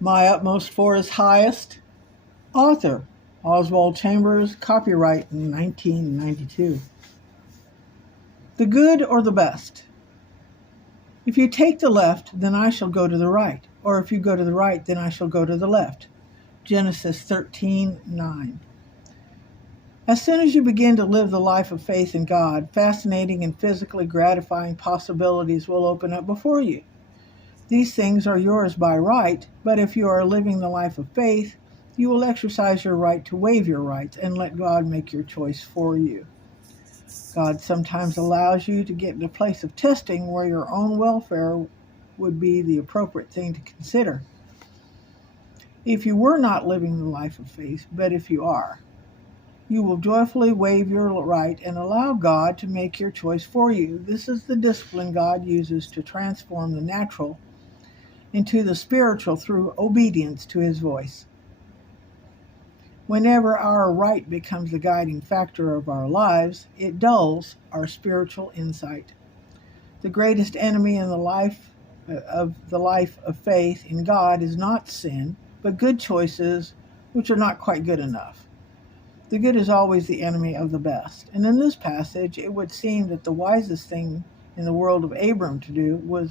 My Utmost for His Highest. Author, Oswald Chambers, copyright in 1992. The good or the best? If you take the left, then I shall go to the right, or if you go to the right, then I shall go to the left. Genesis 13:9. As soon as you begin to live the life of faith in God, fascinating and physically gratifying possibilities will open up before you. These things are yours by right, but if you are living the life of faith, you will exercise your right to waive your rights and let God make your choice for you. God sometimes allows you to get in a place of testing where your own welfare would be the appropriate thing to consider. If you were not living the life of faith, but if you are, you will joyfully waive your right and allow God to make your choice for you. This is the discipline God uses to transform the natural into the spiritual through obedience to His voice. Whenever our right becomes the guiding factor of our lives, it dulls our spiritual insight. The greatest enemy in the life of faith in God is not sin, but good choices which are not quite good enough. The good is always the enemy of the best. And in this passage, it would seem that the wisest thing in the world of Abram to do would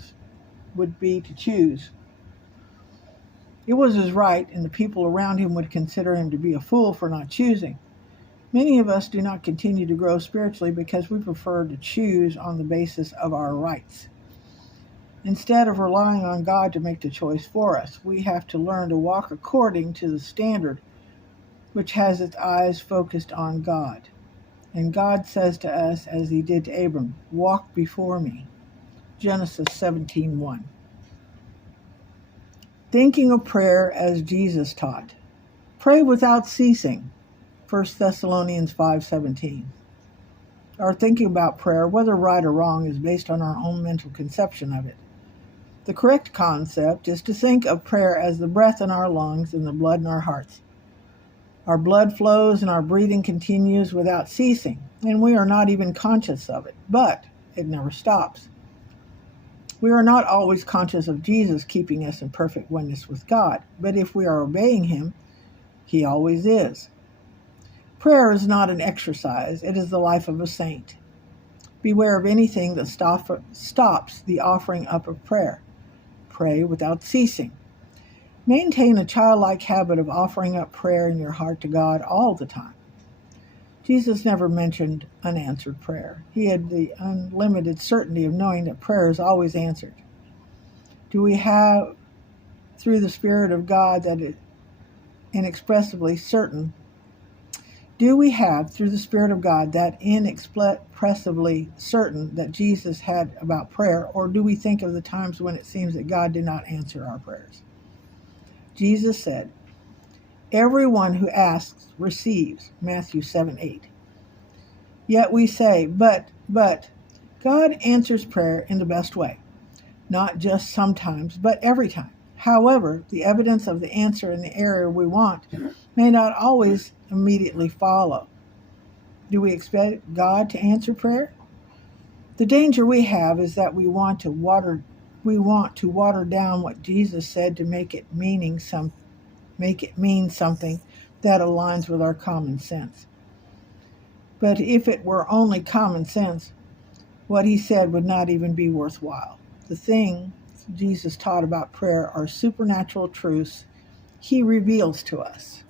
be to choose. It was his right, and the people around him would consider him to be a fool for not choosing. Many of us do not continue to grow spiritually because we prefer to choose on the basis of our rights. Instead of relying on God to make the choice for us, we have to learn to walk according to the standard which has its eyes focused on God. And God says to us, as He did to Abram, "Walk before me." Genesis 17:1. Thinking of prayer as Jesus taught. Pray without ceasing. 1 Thessalonians 5:17. Our thinking about prayer, whether right or wrong, is based on our own mental conception of it. The correct concept is to think of prayer as the breath in our lungs and the blood in our hearts. Our blood flows and our breathing continues without ceasing, and we are not even conscious of it, but it never stops. We are not always conscious of Jesus keeping us in perfect oneness with God, but if we are obeying Him, He always is. Prayer is not an exercise, it is the life of a saint. Beware of anything that stops the offering up of prayer. Pray without ceasing. Maintain a childlike habit of offering up prayer in your heart to God all the time. Jesus never mentioned unanswered prayer. He had the unlimited certainty of knowing that prayer is always answered. Do we have, through the Spirit of God that is inexpressibly certain, that Jesus had about prayer, or do we think of the times when it seems that God did not answer our prayers? Jesus said, "Everyone who asks receives," Matthew 7:8. Yet we say, but, God answers prayer in the best way. Not just sometimes, but every time. However, the evidence of the answer in the area we want may not always immediately follow. Do we expect God to answer prayer? The danger we have is that we want to water down what Jesus said to make it mean something that aligns with our common sense. But if it were only common sense, what He said would not even be worthwhile. The things Jesus taught about prayer are supernatural truths He reveals to us.